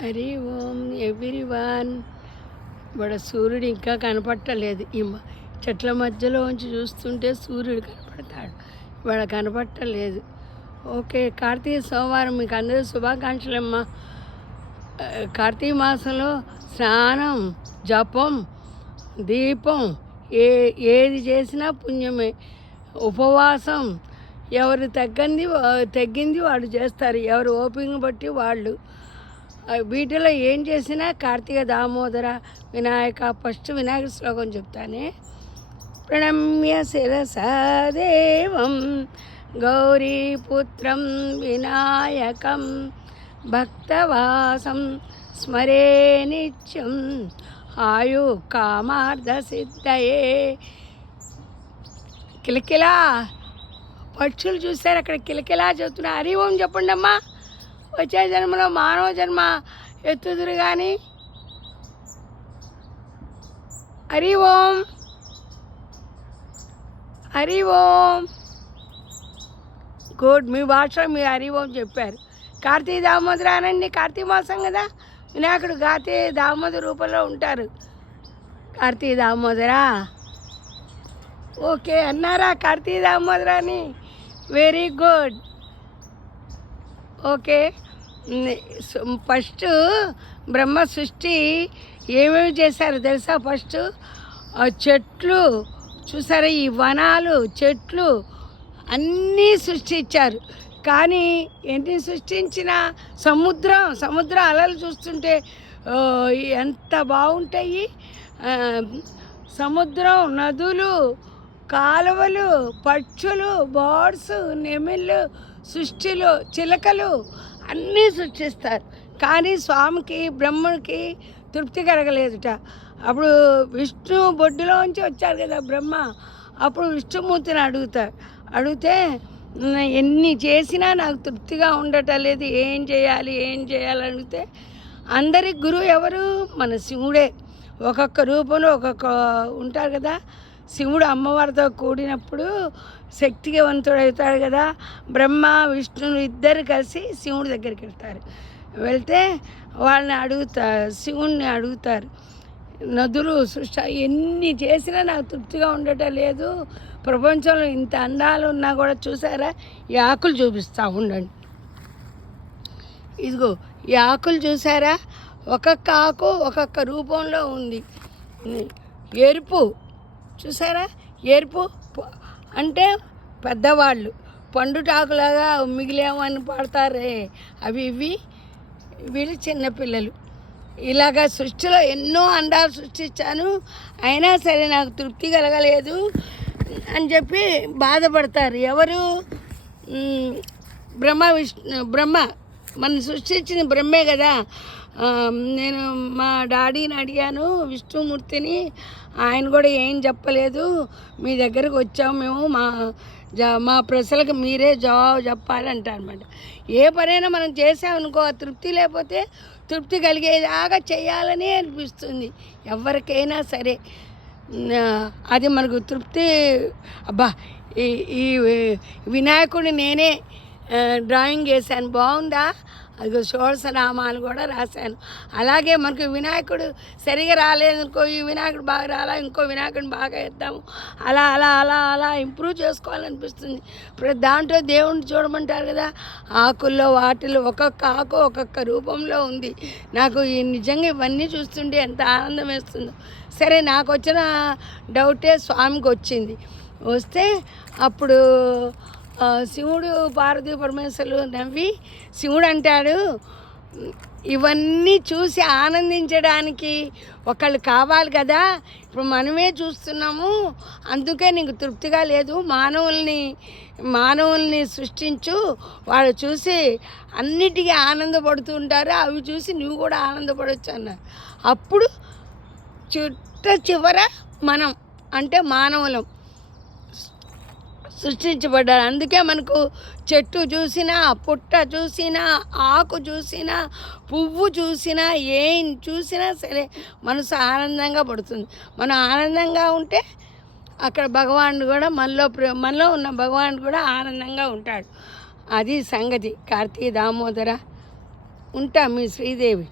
హరి ఓం everyone. ఇవాళ సూర్యుడు ఇంకా కనపట్టలేదు. చెట్ల మధ్యలో ఉంచి చూస్తుంటే సూర్యుడు కనపడతాడు. ఇవాళ కనపట్టలేదు. ఓకే, కార్తీక సోమవారం మీకు అందరూ శుభాకాంక్షలమ్మా. కార్తీక మాసంలో స్నానం, జపం, దీపం ఏది చేసినా పుణ్యమే. ఉపవాసం ఎవరు తగ్గింది వాళ్ళు చేస్తారు, ఎవరు ఓపికను బట్టి వాళ్ళు. వీటిలో ఏం చేసినా కార్తీక దామోదర వినాయక. ఫస్ట్ వినాయక శ్లోకం చెప్తానే. ప్రణమ్య శిరసాదేవం గౌరీపుత్రం వినాయకం భక్తవాసం స్మరే నిత్యం ఆయు కామార్థ సిద్ధయే. కిలకిలా పక్షులు చూశారు అక్కడ, కిలకిలా చెప్తున్నా. హరి ఓం చెప్పండి అమ్మా. వచ్చే జన్మలో మానవ జన్మ ఎత్తుదురు కానీ. హరి ఓం, హరి ఓం. గుడ్, మీ భాషలో మీరు హరి ఓం చెప్పారు. కార్తీక దామోదర అనండి. కార్తీక మాసం కదా, వినాయకుడు కార్తీక దామోదర రూపంలో ఉంటారు. కార్తీక దామోదర ఓకే అన్నారా? కార్తీక దామోదర అని. Very good. ఓకే, ఫస్ట్ బ్రహ్మ సృష్టి ఏమేమి చేశారు తెలుసా? ఫస్ట్ చెట్లు చూసారా, ఈ వనాలు, చెట్లు అన్నీ సృష్టించారు. కానీ ఎన్ని సృష్టించిన సముద్రం అలలు చూస్తుంటే ఎంత బాగుంటాయి. సముద్రం, నదులు, కాలువలు, పక్షులు, బర్డ్స్, నెమిళ్ళు, సృష్టిలు, చిలకలు అన్నీ సృష్టిస్తారు. కానీ స్వామికి, బ్రహ్మకి తృప్తి కలగలేదుట. అప్పుడు విష్ణు బొడ్డులోంచి వచ్చారు కదా బ్రహ్మ. అప్పుడు విష్ణుమూర్తిని అడిగితే ఎన్ని చేసినా నాకు తృప్తిగా ఉండటం లేదు, ఏం చేయాలి అడిగితే, అందరికి గురువు ఎవరు? మన శివుడే. ఒక్కొక్క రూపంలో ఒక్కొక్క ఉంటారు కదా. శివుడు అమ్మవారితో కూడినప్పుడు శక్తివంతుడు అవుతాడు కదా. బ్రహ్మ విష్ణువు ఇద్దరు కలిసి శివుడి దగ్గరికి వెళ్తే వాళ్ళని శివుణ్ణి అడుగుతారు. నదులు సృష్టి ఎన్ని చేసినా నాకు తృప్తిగా ఉండటం లేదు, ప్రపంచంలో ఇంత అందాలు ఉన్నా కూడా. చూసారా, ఈ ఆకులు చూపిస్తూ ఉండండి. ఇదిగో ఈ ఆకులు చూసారా, ఒక్కొక్క ఆకు ఒక్కొక్క రూపంలో ఉంది. ఎరుపు చూసారా, ఎరుపు అంటే పెద్దవాళ్ళు. పండుటాకులాగా మిగిలేమని పాడతారే, అవి వీళ్ళు చిన్నపిల్లలు. ఇలాగా సృష్టిలో ఎన్నో అందాలు సృష్టించాను, అయినా సరే నాకు తృప్తి కలగలేదు అని చెప్పి బాధపడతారు. ఎవరు? బ్రహ్మ మనం సృష్టించిన బ్రహ్మే కదా. నేను మా డాడీని అడిగాను, విష్ణుమూర్తిని. ఆయన కూడా ఏం చెప్పలేదు. మీ దగ్గరకు వచ్చాము మేము, మా ప్రశ్నలకు మీరే జవాబు చెప్పాలంటారు అనమాట. ఏ పనైనా మనం చేసామనుకో, తృప్తి లేకపోతే తృప్తి కలిగేదాకా చేయాలని అనిపిస్తుంది ఎవరికైనా సరే. అది మనకు తృప్తి. అబ్బా, ఈ వినాయకుడిని నేనే డ్రాయింగ్ వేసాను, బాగుందా? అది షోడశనామాలు కూడా రాశాను. అలాగే మనకు వినాయకుడు సరిగా రాలేదనుకో, ఈ వినాయకుడు బాగా రాలా, ఇంకో వినాయకుడిని బాగా వేద్దాము, అలా అలా అలా అలా ఇంప్రూవ్ చేసుకోవాలనిపిస్తుంది. ఇప్పుడు దాంట్లో దేవుణ్ణి చూడమంటారు కదా, ఆకుల్లో వాటిల్లో ఒక్కొక్క ఆకు ఒక్కొక్క రూపంలో ఉంది. నాకు నిజంగా ఇవన్నీ చూస్తుంటే ఎంత ఆనందం వేస్తుందో. సరే, నాకు వచ్చిన డౌటే స్వామికి వచ్చింది. వస్తే అప్పుడు శివుడు, పార్వతీ పరమేశ్వరులు నవ్వి శివుడు అంటాడు, ఇవన్నీ చూసి ఆనందించడానికి ఒకళ్ళు కావాలి కదా. ఇప్పుడు మనమే చూస్తున్నాము, అందుకే నీకు తృప్తిగా లేదు. మానవుల్ని సృష్టించు, వాళ్ళు చూసి అన్నిటికీ ఆనందపడుతూ ఉంటారు, అవి చూసి నువ్వు కూడా ఆనందపడవచ్చు అన్నారు. అప్పుడు చివర మనం అంటే మానవులం సృష్టించబడ్డారు. అందుకే మనకు చెట్టు చూసినా, పుట్ట చూసినా, ఆకు చూసినా, పువ్వు చూసినా, ఏం చూసినా సరే మనసు ఆనందంగా పడుతుంది. మనం ఆనందంగా ఉంటే అక్కడ భగవానుడు కూడా మనలో ఉన్న భగవానుడు కూడా ఆనందంగా ఉంటాడు. అది సంగతి. కార్తీక దామోదర. ఉంటా, మీ శ్రీదేవి.